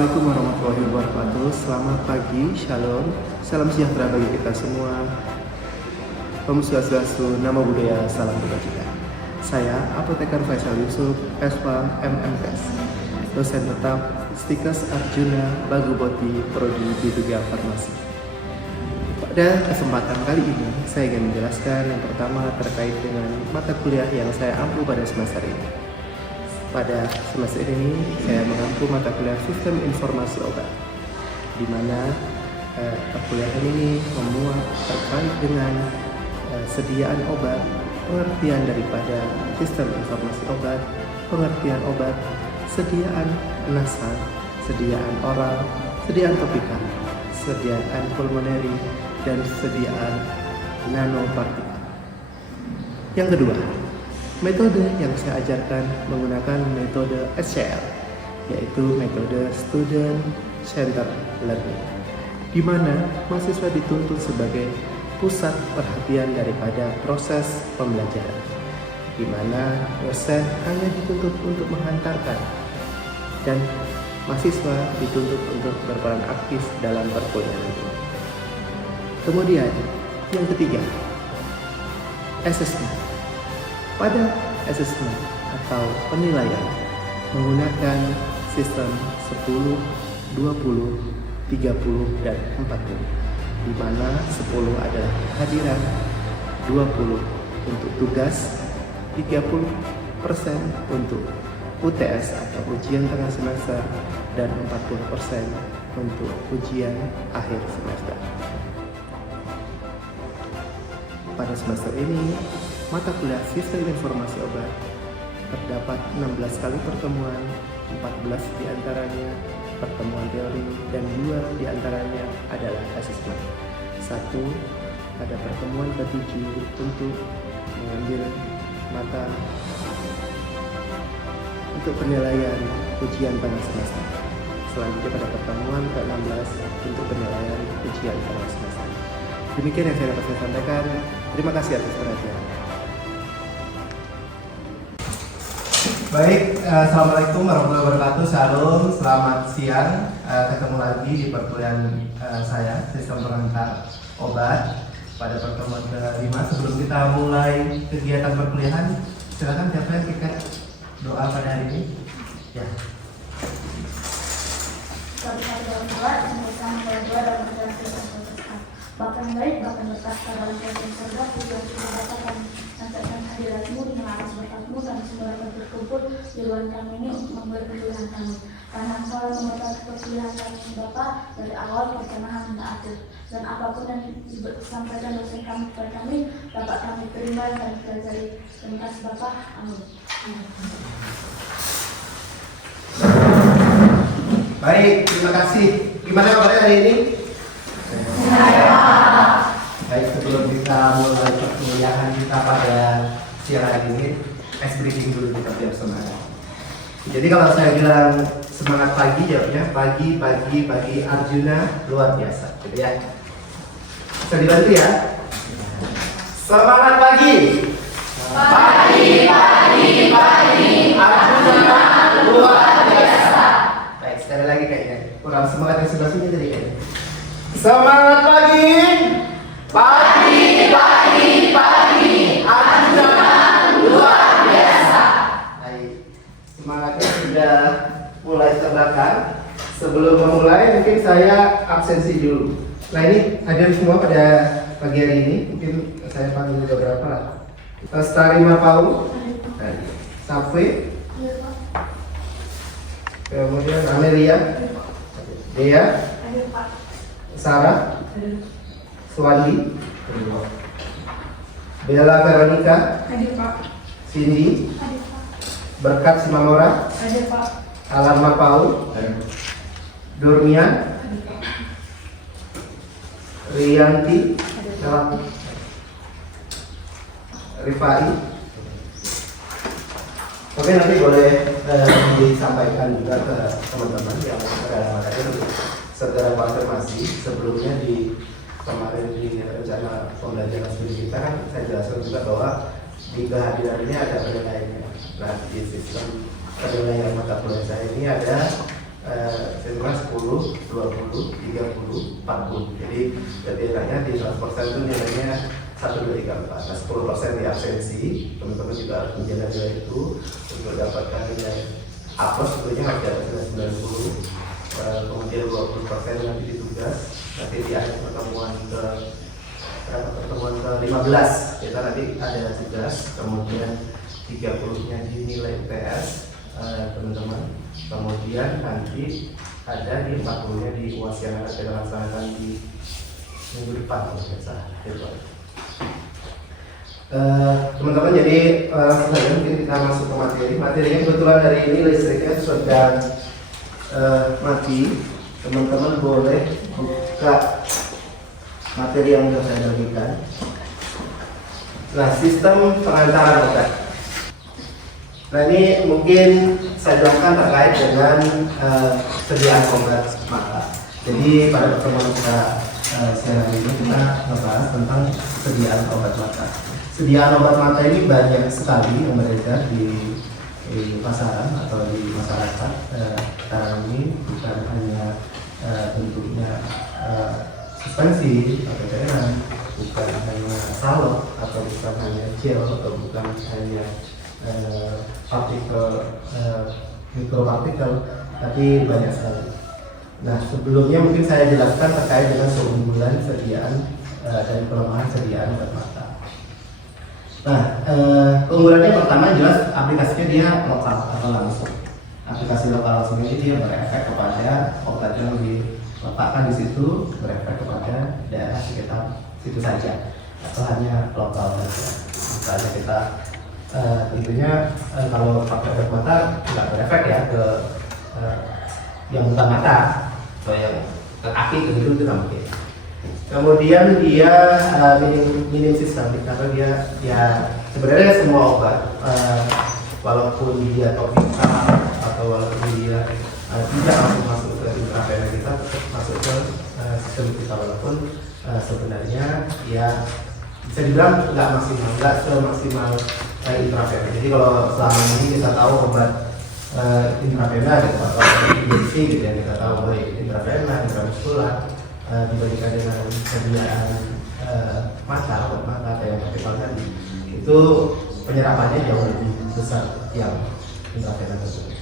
Assalamualaikum warahmatullahi wabarakatuh. Selamat pagi, shalom, salam sejahtera bagi kita semua. Om Swastiastu, Namo Buddhaya, salam kebajikan. Saya Apoteker Faisal Yusuf, SPA MMS, dosen tetap Stikes Arjuna Baguboti Prodi D3 Farmasi. Pada kesempatan kali ini, saya ingin menjelaskan yang pertama terkait dengan mata kuliah yang saya ampu pada semester ini. Pada semester ini, saya mengampu mata kuliah Sistem Informasi Obat, di mana perkuliahan ini memuat terkait dengan sediaan obat, pengertian daripada sistem informasi obat, pengertian obat, sediaan nasal, sediaan oral, sediaan topikal, sediaan pulmoneri, dan sediaan nanopartikel. Yang kedua, metode yang saya ajarkan menggunakan metode SCL, yaitu metode Student Centered Learning, di mana mahasiswa dituntut sebagai pusat perhatian daripada proses pembelajaran, di mana dosen hanya dituntut untuk menghantarkan dan mahasiswa dituntut untuk berperan aktif dalam perkuliahan itu. Kemudian yang ketiga, assessment. Pada assessment atau penilaian menggunakan sistem 10, 20, 30, dan 40, di mana 10 adalah kehadiran, 20 untuk tugas, 30% untuk UTS atau ujian tengah semester, dan 40% untuk ujian akhir semester. Pada semester ini, mata kuliah Sistem Informasi Obat terdapat 16 kali pertemuan, 14 diantaranya pertemuan teori dan 2 diantaranya adalah asesmen. 1 pada pertemuan ke-7 untuk mengambil mata untuk penilaian ujian tengah semester. Selanjutnya pada pertemuan ke-16 untuk penilaian ujian tengah semester. Demikian yang saya dapat saya sampaikan. Terima kasih atas perhatian. Baik, Assalamualaikum warahmatullahi wabarakatuh. Shalom, selamat siang. Ketemu lagi di perkuliahan saya, Sistem Pengantar Obat, pada pertemuan ke-5. Sebelum kita mulai kegiatan perkuliahan, silakan siapa yang kita doa pada hari ini? Ya. Bahkan baik, bahkan berkata dalam kerajaan surga, tujuan sudah dapat kami nantikan hadiratmu dengan atas berkatmu dan semua yang berkumpul di luar kami ini untuk memberi pilihan kami. Karena engkau yang mengetahui perpilihan kami Bapa dari awal pertengahan hingga akhir, dan apapun yang disampaikan dosen kami kepada kami dapat kami terima dan pelajari. Terima kasih Bapa. Amin. Baik, terima kasih. Gimana kabarnya hari ini? Baik, sebelum kita mulai perkuliahan kita pada siang hari ini, ice breaking dulu kita biar semangat. Jadi kalau saya bilang semangat pagi, jawabnya pagi Arjuna luar biasa, gitu ya. Bisa dibantu ya? Semangat pagi. Pagi Arjuna luar biasa. Baik, sekali lagi kayaknya kurang semangat yang sebelah sini tadi kayaknya. Semangat pagi Arjuna luar biasa. Baik, semangatnya sudah mulai terbakar. Sebelum memulai mungkin saya absensi dulu. Nah ini hadir semua pada pagi hari ini. Mungkin saya panggil beberapa lah. Lestari Mapau, Safwe, kemudian Amelia, Dea, Sarah, Suwandi, Bella Veronica, Cindy, Berkat Simamora, Alan Mapau, Durmian, Rianti, Rifai. Oke, nanti boleh disampaikan juga ke teman-teman yang berada di segera konfirmasi. Sebelumnya di kemarin di rencana pembelajaran studi kita kan saya jelaskan juga bahwa di kehadiran ini ada penilaiannya. Nah, di sistem penilaian mata kuliah saya ini ada Saya 10, 20, 30, 40. Jadi nilainya di 100% itu nilainya 1, 2, 3, 4. Nah 10% di absensi, teman-teman juga harus menjaga nilai itu untuk dapatkan nilai A+, tentunya masih ada 90. Kemudian 20% nanti di tugas, nanti di akhir pertemuan ke-15 kita nanti ada tugas, kemudian 30-nya di nilai UTS teman-teman, kemudian nanti ada di 40-nya di UAS yang akan kita laksanakan di minggu depan kalau tidak salah. Teman-teman, jadi selanjutnya mungkin kita masuk ke materinya. Kebetulan hari ini listriknya sedang mati. Teman-teman boleh buka materi yang sudah saya bagikan. Nah, sistem pengantaran obat. Nah, ini mungkin saya jelaskan terkait dengan sediaan obat mata. Jadi pada pertemuan kita siang hari ini kita membahas tentang sediaan obat mata. Sediaan obat mata ini banyak sekali yang beredar di pasaran atau di masyarakat. Sekarang ini bukan hanya bentuknya suspensi atau cairan, bukan hanya salep atau bukan hanya gel atau bukan hanya partikel mikropartikel, tapi banyak sekali. Nah, sebelumnya mungkin saya jelaskan terkait dengan keunggulan sediaan dan kelemahan sediaan obat mata. Nah, keunggulannya pertama jelas aplikasinya dia lokal atau langsung. Aplikasi lokal langsung ini dia berefek kepada obat yang diletakkan di situ, berefek kepada daerah sekitar situ saja atau hanya lokal saja. Misalnya kita tentunya kalau pakai obat mata tidak berefek ya ke yang bukan mata atau yang ke kaki ke hidung itu tidak mungkin. Kemudian dia minim sistemik karena dia ya sebenarnya semua obat walaupun dia topikal atau walaupun dia tidak langsung masuk ke intravena kita tetap masuk ke sistem kita, walaupun sebenarnya ya bisa dibilang nggak semaksimal intravena. Jadi kalau selama ini kita tahu obat intravena atau injeksi gitu ya, kita tahu baik intravena, intramuskular dibandingkan dengan sediaan mata, obat mata kayak yang partikel tadi, itu penyerapannya jauh lebih besar yang intravena tersebut.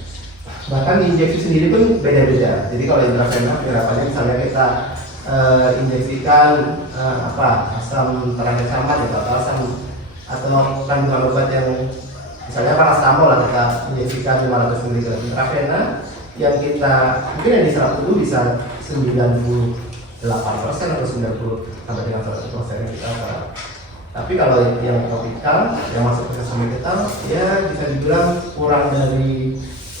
Bahkan injeksi sendiri pun beda-beda. Jadi kalau intravena penyerapannya misalnya kita injeksikan asam tranexamat atau kandungan obat yang misalnya paracetamol lah, kita injeksikan 500 mg intravena, yang kita mungkin yang diserap dulu bisa 98% atau 90 sampai dengan 100% yang kita serap. Tapi kalau yang topikal yang masuk ke sistem kita ya bisa dibilang kurang dari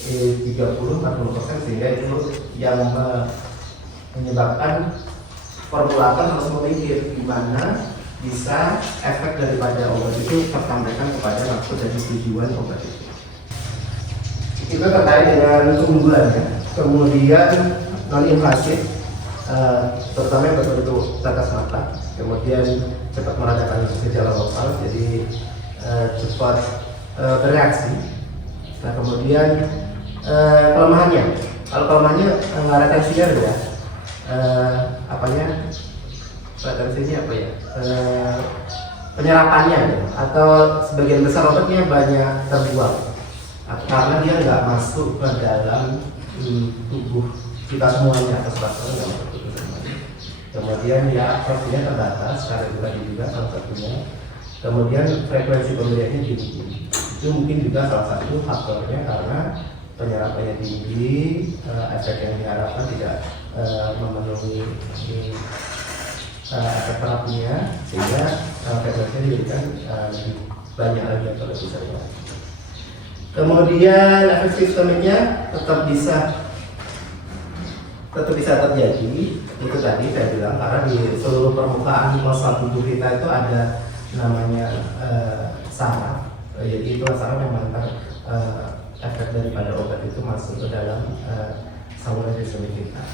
30-40%, sehingga itu yang menyebabkan formulator harus memikir gimana bisa efek daripada obat itu tersampaikan kepada maksud dan tujuan obat itu. Itu terkait dengan keunggulannya. Kemudian non-invasif, terutama yang berbentuk tetes mata, kemudian cepat meredakan gejala lokal, jadi cepat bereaksi. Nah, kemudian kelemahannya, kalau kelemahannya nggak ada tensinya ya, retensinya apa ya, penyerapannya ya, atau sebagian besar obatnya banyak terbuang karena dia nggak masuk ke dalam tubuh kita semuanya atau sebagainya nggak masuk. Kemudian ya absorpsinya terbatas karena itu tadi juga salah satunya. Kemudian frekuensi pemberiannya tinggi, itu mungkin juga salah satu faktornya karena penyerapannya tinggi, efek yang diharapkan tidak memenuhi efek terapinya, sehingga frekuensinya diberikan lebih banyak lagi atau lebih sering. Kemudian efek sistemiknya tetap bisa terjadi, itu tadi saya bilang, karena di seluruh permukaan massa tubuh kita itu ada namanya saraf, jadi itu saraf yang mengantar efek daripada obat itu masuk ke dalam saluran sistemik kita.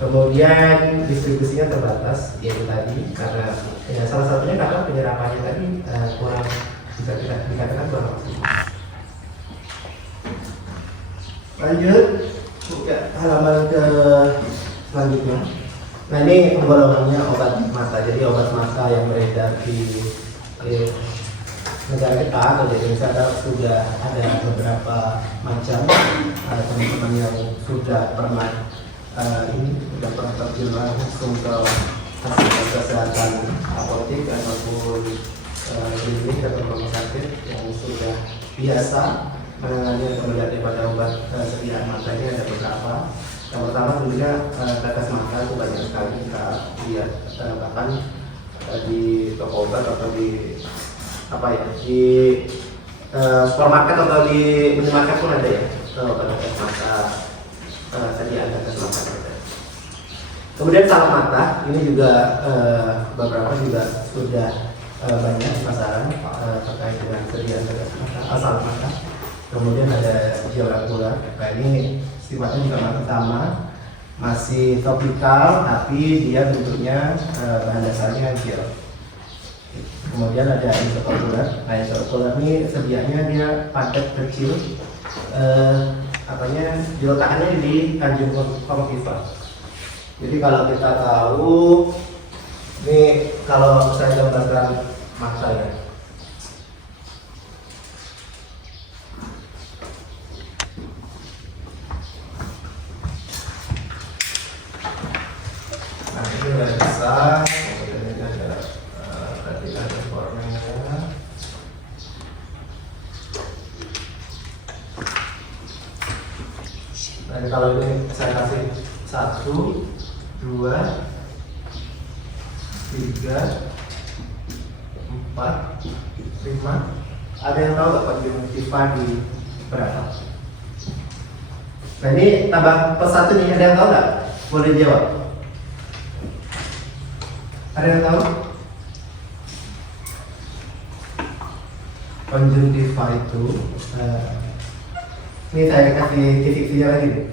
Kemudian distribusinya terbatas, yaitu tadi karena ya, salah satunya karena penyerapannya tadi kurang, bisa dikatakan kurang maksimal. Lanjut, Ya, halaman ke selanjutnya. Nah ini golongannya obat mata. Jadi obat mata yang beredar di negara kita atau di Indonesia sudah ada beberapa macam. Teman-teman yang sudah pernah terjun langsung ke fasilitas kesehatan apotek ataupun klinik atau rumah sakit yang sudah biasa menangani atau melihat pada obat sediaan mata ini ada beberapa. Yang pertama tentunya tetes mata itu banyak sekali kita lihat, bahkan di toko obat atau di supermarket atau di minimarket pun ada ya obat tetes mata, sediaan tetes mata. Kemudian salam mata ini juga beberapa juga sudah banyak di pasaran terkait dengan sediaan tetes mata, salam mata. Kemudian ada gel akurat. Nah ini sifatnya juga masih sama, masih topikal, tapi dia bentuknya bahan dasarnya gel. Kemudian ada isotokular. Nah isotokular ini sedianya dia padat kecil, diletakkannya di kanjeng konjungtiva. Jadi kalau kita tahu, ini kalau saya gambarkan mata ya. Nah ini udah besar, kemudian ini ada tadi ada formnya. Nah kalau ini saya kasih 1, 2, 3, 4, 5. Ada yang tahu nggak konjungtiva di berapa? Nah ini tambah plus 1 nih, ada yang tahu nggak? Boleh jawab. Ada yang tahu? Konjungtiva itu, ini saya kasih titik-titiknya lagi nih.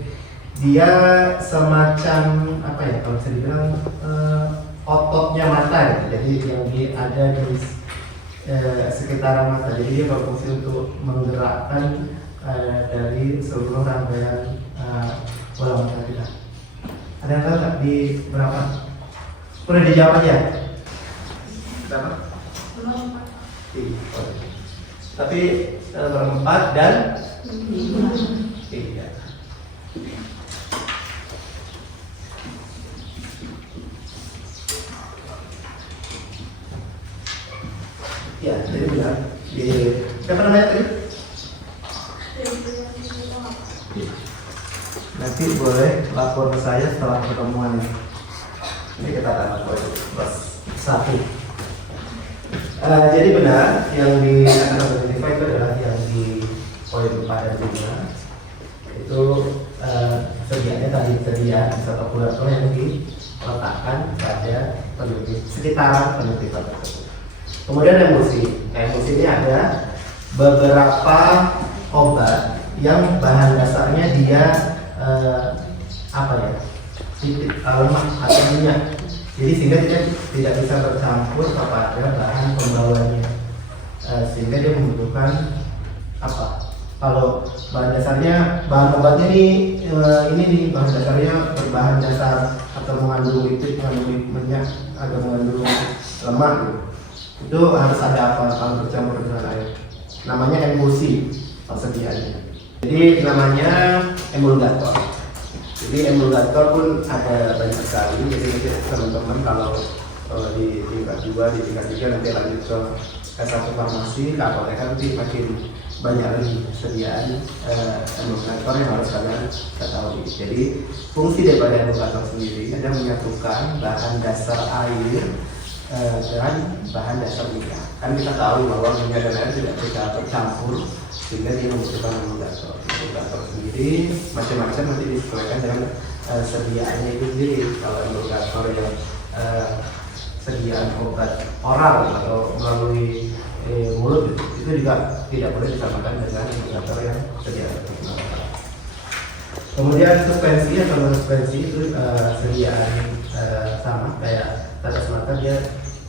Dia semacam kalau bisa dibilang ototnya mata ya. Jadi yang ada di sekitaran mata. Jadi dia berfungsi untuk menggerakkan dari seluruh rangkaian bola mata kita. Ada yang tahu nggak di berapa? Udah dijawab aja. Berapa? 4. Tapi berempat dan 3. Ya, jadi benar. Siapa namanya tadi? Nanti boleh lapor ke saya setelah pertemuan ini. Ini kita akan lapor plus 1. Jadi benar yang dikatakan konjungtiva itu adalah yang di poin 4 dan 5. Itu sedianya tadi sediaan isotokular yang diletakkan pada sekitaran konjungtiva tersebut. Kemudian emosi. Emosi ini ada beberapa obat yang bahan dasarnya dia titik lemak atau minyak. Jadi sehingga dia tidak bisa bercampur kepada bahan pembawanya. Sehingga dia membutuhkan kalau bahan dasarnya, bahan obatnya ini bahan dasarnya berbahan dasar atau mengandung lipid, mengandung minyak, atau mengandung lemak itu harus ada kalau bercampur dengan air. Namanya emulsi persediaannya. Jadi namanya emulgator. Jadi emulgator pun ada banyak sekali. Jadi teman-teman kalau di tingkat 2, di tingkat 3 nanti lanjut ke S1 farmasi, ke apoteker nanti makin banyak lagi sediaan emulgator yang harus kalian ketahui. Jadi fungsi daripada emulgator sendiri adalah menyatukan bahan dasar air dan bahan dasar minyak. Kan kita tahu bahwa minyak dan air tidak bisa bercampur, sehingga dia membutuhkan emulgator. Emulgator sendiri macam-macam nanti disesuaikan dengan sediaannya itu sendiri. Kalau emulgator yang sediaan obat oral atau melalui mulut itu juga tidak boleh disamakan dengan emulgator yang sediaan oral. Kemudian suspensi atau non suspensi itu sediaan sama kayak tetes mata, dia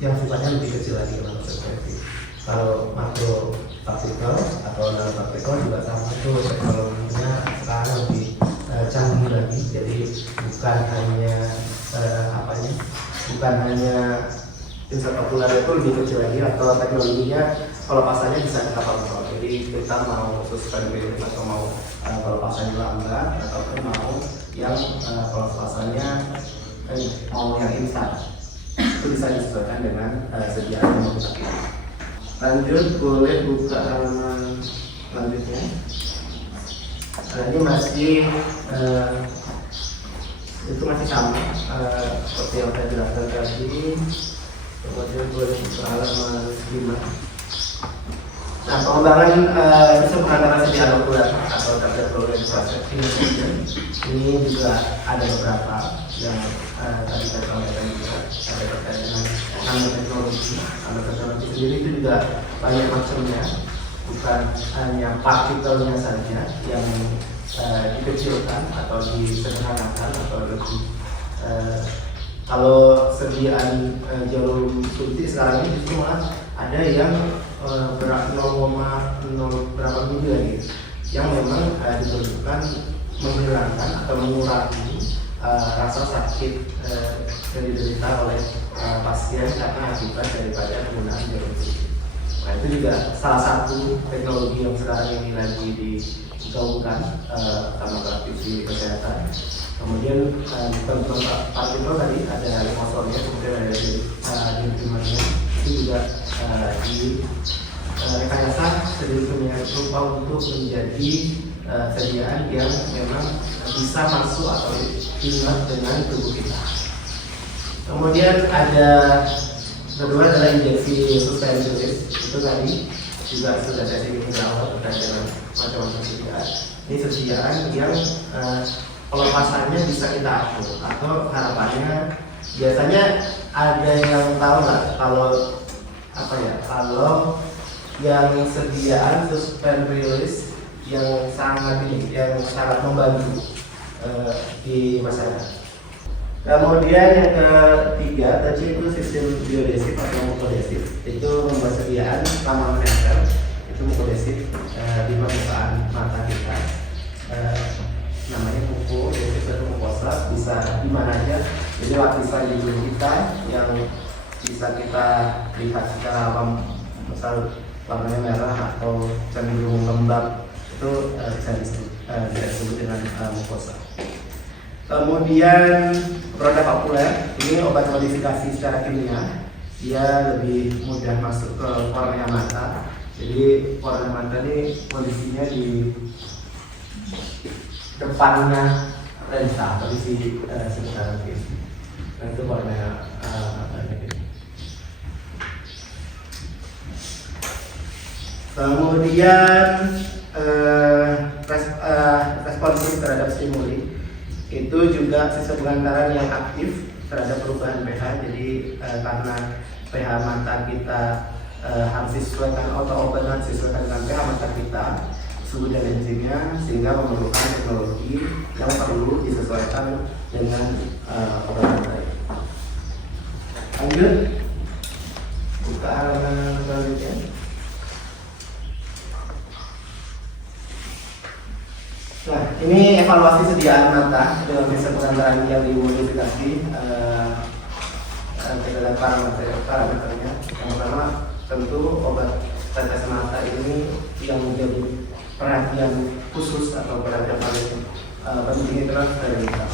yang sifatnya lebih kecil lagi non suspensi. Kalau makro partikel atau nano partikel juga sama, itu teknologinya sekarang lebih canggih lagi. Jadi bukan hanya bukan hanya insert okuler itu lebih kecil lagi, atau teknologinya pelepasannya bisa kita kontrol. Jadi kita mau suspend release atau mau pelepasannya lambat, ataupun mau yang pelepasannya mau yang instan, itu bisa disesuaikan dengan sediaan yang mau kita pilih. Lanjut, boleh buka halaman selanjutnya. Ini masih itu masih sama seperti yang saya jelaskan tadi. Kemudian boleh buka halaman 5. Nah, pengembangan sistem pengantaran sediaan okuler atau target program ini juga ada beberapa yang tadi saya sampaikan juga ada terkait dengan nanoteknologi. Nanoteknologi sendiri itu juga banyak macamnya, bukan hanya partikelnya saja yang dikecilkan atau disederhanakan atau lebih kalau sediaan jarum suntik sekarang ini justru malah ada yang berat 0,0 berapa mili lagi yang memang diperlukan menghilangkan atau mengurangi rasa sakit yang diderita oleh pasien karena akibat daripada penggunaan jarum suntik. Nah, itu juga salah satu teknologi yang sekarang ini lagi digaungkan sama praktisi kesehatan. Kemudian bentuk partikel tadi ada aerosolnya, kemudian ada dendrimannya, itu juga di rekayasa sedemikian rupa untuk menjadi sediaan yang memang bisa masuk atau ingat dengan tubuh kita. Kemudian ada kedua adalah injeksi suspensoris, itu tadi juga sudah saya singgung di awal terkait dengan macam-macam sediaan. Ini sediaan yang pelepasannya bisa kita atur, atau harapannya biasanya ada yang tahu nggak kalau kalau yang sediaan suspend release yang sangat membantu di masyarakat. Kemudian yang ketiga tadi itu sistem biodesif atau mukodesif, itu membuat sediaan lama menempel, itu mukodesif di permukaan mata kita. Namanya kuku, desif atau mukosa, bisa di mana aja. Jadi lapisan di hidung kita yang bisa kita lihat secara awam, misal warnanya merah atau cenderung lembab, itu bisa disebut dengan mukosa. Kemudian produk okuler, ini obat modifikasi secara kimia, dia lebih mudah masuk ke kornea mata. Jadi kornea mata ini kondisinya di depannya lensa, kondisi sebenarnya gitu. Nah, itu kornea matanya gitu. Kemudian responsif terhadap stimuli, itu juga sistem pengantaran yang aktif terhadap perubahan pH. Jadi karena pH mata kita harus disesuaikan, atau obat harus disesuaikan dengan pH mata kita, suhu dan enzimnya, sehingga memerlukan teknologi yang perlu disesuaikan dengan obat yang baik. Lanjut, buka halaman selanjutnya. Nah, ini evaluasi sediaan mata dengan sistem pengantaran yang dimodifikasi. Kita lihat parameternya. Yang pertama, tentu obat tetes mata ini yang menjadi perhatian khusus atau perhatian paling penting adalah sterilitas.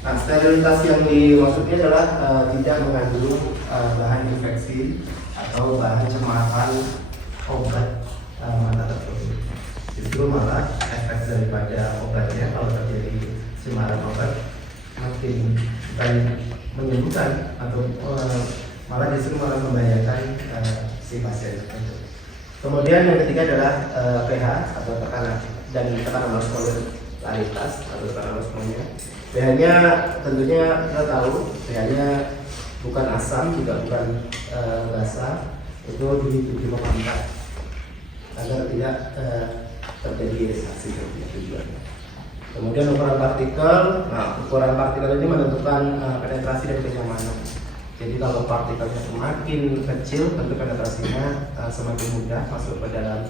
Nah, sterilitas yang dimaksudnya adalah tidak mengandung bahan infeksi atau bahan cemaran obat mata tersebut. Justru malah efek daripada obatnya, kalau terjadi cemaran obat, makin banyak menyembuhkan atau malah justru malah membahayakan si pasien. Kemudian yang ketiga adalah pH atau tekanan dan tekanan osmolaritas atau tekanan osmolnya. pH-nya tentunya kita tahu pH-nya bukan asam juga bukan basa, itu di 7,4 agar tidak terjadi reaksi tujuannya. Kemudian ukuran partikel, nah ukuran partikel ini menentukan penetrasi dan kenyamanan. Jadi kalau partikelnya semakin kecil, tentu penetrasinya semakin mudah masuk ke dalam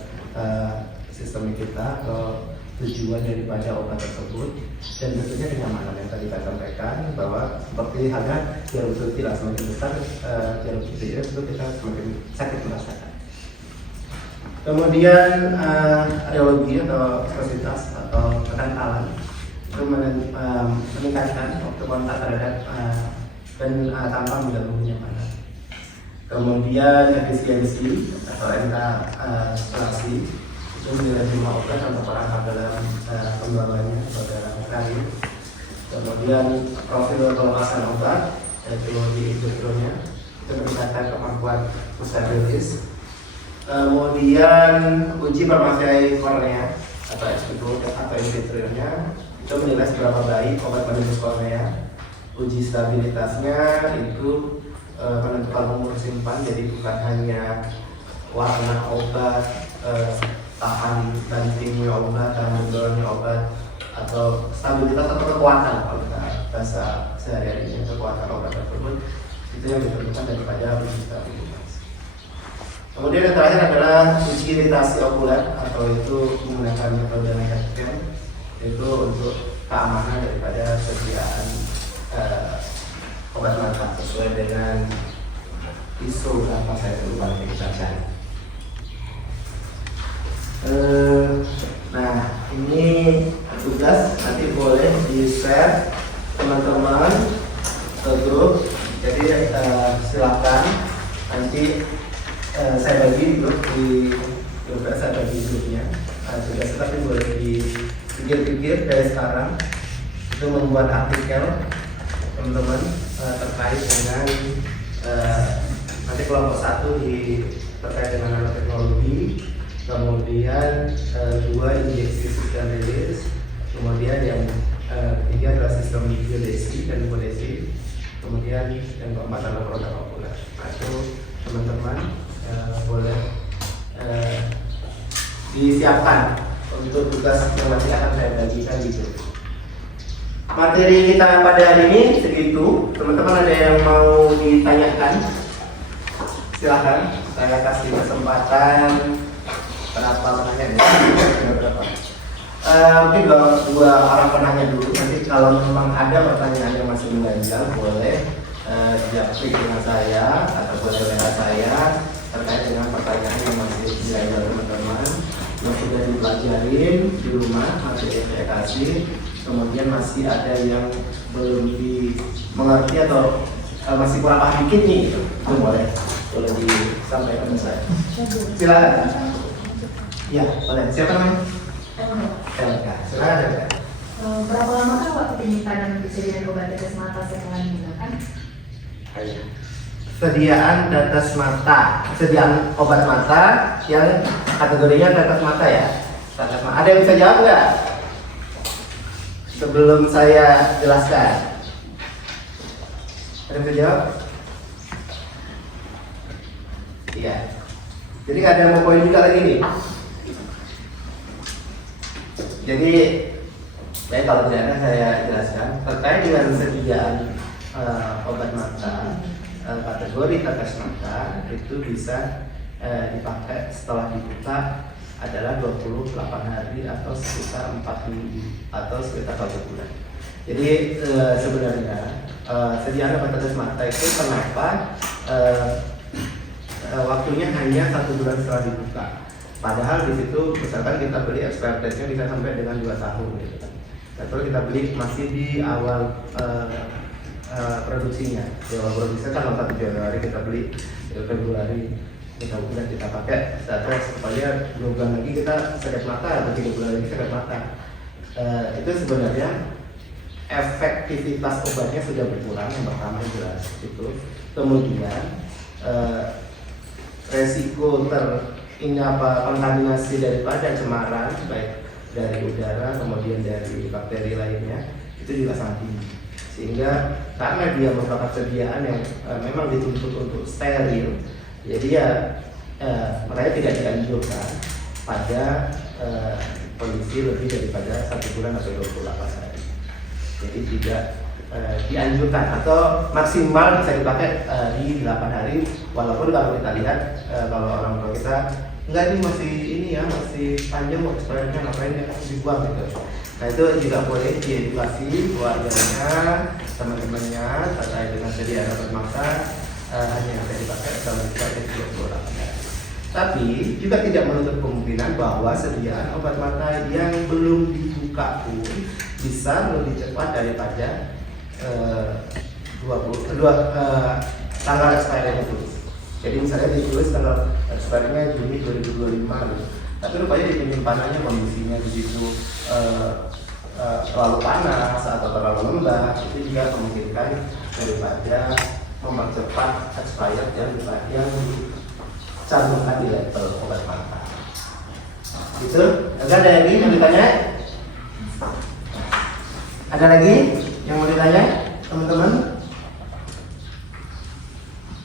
sistem kita atau tujuan daripada obat tersebut, dan tentunya kenyamanan yang tadi saya sampaikan bahwa seperti halnya jarum suntik semakin besar jarum suntiknya itu kita semakin sakit merasakan. Kemudian radiologi atau viscositas atau kenakalan itu meningkatkan waktu kontak terhadap dan tanpa mengganggu kenyamanan. Kemudian efisiensi atau enkalasi itu menilai jumlah obat yang terperangkap dalam pembawanya atau dalam karir. Kemudian profil pelepasan obat yaitu di intronya itu meningkatkan kemampuan usaha biologis. Kemudian uji permasai kornea atau ex vivo atau in vitro-nya itu menilai seberapa baik obat menembus kornea. Uji stabilitasnya itu menentukan umur simpan, jadi bukan hanya warna obat, tahan bantingnya obat, tahan gendornya obat, atau stabilitas atau kekuatan kalau kita bahasa sehari-hari kekuatan obat tersebut itu yang ditentukan daripada uji stabilitas. Kemudian yang terakhir adalah uji iritasi okuler atau itu menggunakan metode Langevin, itu untuk keamanan daripada sediaan obat mata sesuai dengan ISO berapa saya lupa kita cari. Nah ini tugas nanti boleh di share teman-teman ke grup, jadi silakan nanti saya bagi grup di grup, saya bagi grupnya tugas, tapi boleh dipikir-pikir dari sekarang itu membuat artikel teman-teman terkait dengan nanti kelompok 1 terkait dengan nanoteknologi, kemudian 2 injeksi sistem rilis, kemudian yang 3 adalah sistem biodesi dan hipodesi, kemudian yang keempat adalah produk okuler. Nah, itu teman-teman boleh disiapkan untuk tugas yang nanti akan saya bagikan gitu. Materi kita pada hari ini segitu. Teman-teman ada yang mau ditanyakan? Silahkan, saya kasih kesempatan berapa penanya? Mungkin dua orang penanya dulu. Nanti kalau memang ada pertanyaan yang masih mengganjal, boleh japri dengan saya atau boleh lewat saya terkait dengan pertanyaan yang masih mengganjal teman-teman yang sudah dipelajarin di rumah, materi yang saya kasih. Kemudian masih ada yang belum dimengerti atau masih kurang paham dikit nih, gitu. Itu boleh disampaikan ke saya. Silakan. Ya, boleh. Siapa namanya? Elka. Silakan Elka. Berapa lama kan waktu penyimpanan persediaan obat tetes mata setelah digunakan? Sediaan tetes mata, sediaan obat mata yang kategorinya tetes mata ya. Tetes mata. Ada yang bisa jawab nggak? Sebelum saya jelaskan, ada yang bisa jawab? Iya. Jadi ada yang mau poin juga lagi nih. Jadi, kalau tidak ada saya jelaskan terkait dengan sediaan obat mata kategori tetes mata itu bisa dipakai setelah dibuka adalah 28 hari atau sekitar 4 minggu atau sekitar 1 bulan. Jadi sebenarnya sediaan obat tetes mata itu kenapa waktunya hanya 1 bulan setelah dibuka. Padahal di situ misalkan kita beli expired date-nya bisa sampai dengan 2 tahun gitu kan. Atau kita beli masih di awal produksinya. Di awal produksinya kan 1 Januari kita beli, di Februari kita bulan kita pakai supaya 2 bulan lagi kita sekat mata atau 3 bulan lagi sekat mata. Itu sebenarnya efektivitas obatnya sudah berkurang, yang pertama jelas itu. Kemudian resiko kontaminasi daripada cemaran baik dari udara kemudian dari bakteri lainnya itu juga sangat tinggi, sehingga karena dia merupakan sediaan yang memang dituntut untuk steril, jadi ya makanya tidak dianjurkan pada kondisi lebih daripada 1 bulan atau 28 hari. Jadi tidak dianjurkan atau maksimal bisa dipakai di 8 hari. Walaupun kalau kita lihat kalau orang tua kita enggak ini masih ini ya, masih panjang kok expirednya, ngapain ya dibuang gitu. Nah itu juga boleh diedukasi keluarganya, teman-temannya terkait dengan sediaan obat mata hanya yang bisa dipakai kalau dipakai 20 orang. Tapi juga tidak menutup kemungkinan bahwa sediaan obat mata yang belum dibuka pun bisa lebih cepat daripada tanggal expirednya itu. Jadi misalnya ditulis tanggal expirednya Juni 2025 gitu. Tapi rupanya di penyimpanannya kondisinya di situ terlalu panas atau terlalu lembab, itu juga memungkinkan daripada mempercepat expired yang dicantumkan di label obat mata. Gitu. Ada lagi yang mau ditanya? Ada lagi yang mau ditanya, teman-teman?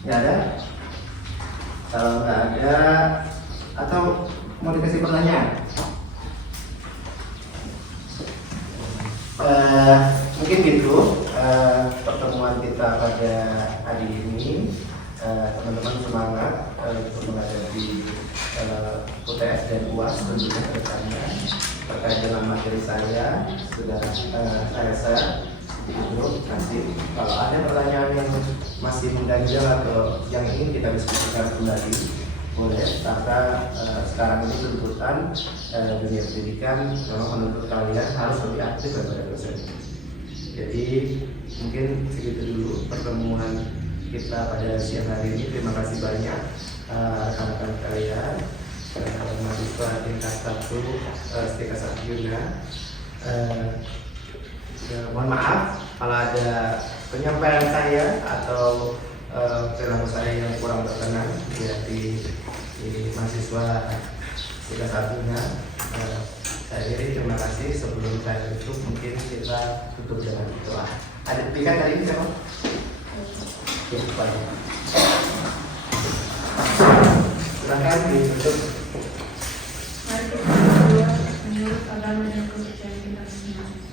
Nggak ada? Kalau nggak ada, atau mau dikasih pertanyaan? Mungkin gitu pertemuan kita pada hari ini. Teman-teman semangat untuk menghadapi UTS dan UAS tentunya ke depannya. Terkait dengan materi saya sudah saya share di grup. Nanti kalau ada pertanyaan yang masih mengganjal atau yang ingin kita diskusikan kembali, boleh. Karena sekarang ini tuntutan dunia pendidikan memang menuntut kalian harus lebih aktif daripada dosen. Jadi mungkin segitu dulu pertemuan kita pada siang hari ini. Terima kasih banyak rekan-rekan kalian, mahasiswa tingkat 1 STK Sarjuna. Mohon maaf kalau ada penyampaian saya atau perilaku saya yang kurang berkenan di mahasiswa STK Sarjuna. Saya kira terima kasih. Sebelum saya tutup, mungkin kita tutup dengan doa. Ada pikan hari ini siapa? Silakan ditutup. Mari kita berdoa menurut agama dan kepercayaan kita masing-masing.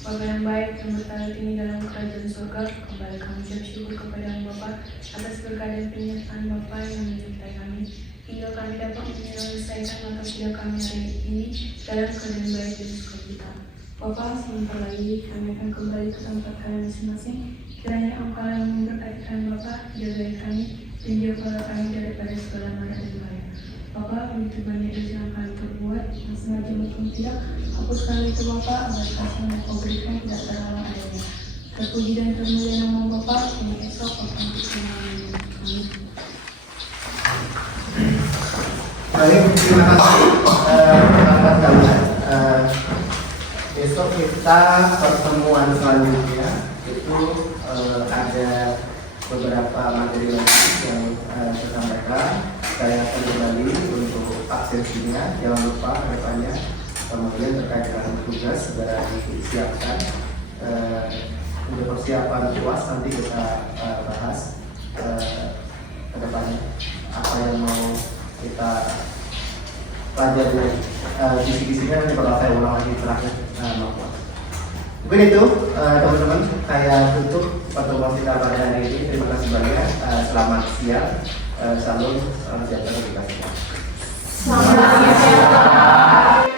Bapa yang baik yang bertata tinggi dalam kerajaan surga, kembali kami ucap syukur kepada Bapa atas berkat dan penyertaan Bapa yang menyertai kami hingga kami dapat menyelesaikan mata kuliah kami hari ini dalam keadaan baik dan sukacita. Bapa, sebentar lagi kami akan kembali ke tempat kami masing-masing. Kiranya Engkau yang memberkati Bapa, jagai kami dan jagalah kami daripada segala mara dan bahaya. Bapa, begitu banyak dosa yang kami perbuat, yang sengaja maupun tidak, hapuskan itu Bapa, agar kasih yang Kau berikan tidak terhalang adanya. Terpuji dan termulia nama Bapa, ini esok akan Amin. Baik, terima kasih rekan-rekan kalian. Besok kita pertemuan selanjutnya itu ada beberapa materi lagi yang saya sampaikan. Saya akan kembali untuk absensinya, jangan lupa kedepannya. Kemudian terkait dengan tugas segera disiapkan. Untuk persiapan UAS nanti kita bahas kedepannya apa yang mau kita pelajari. Kisi-kisinya nanti bakal saya ulang lagi terakhir. Mungkin itu teman-teman, saya tutup pertemuan kita pada hari ini. Terima kasih banyak. Selamat siang. Salam sejahtera bagi kita. Selamat siang.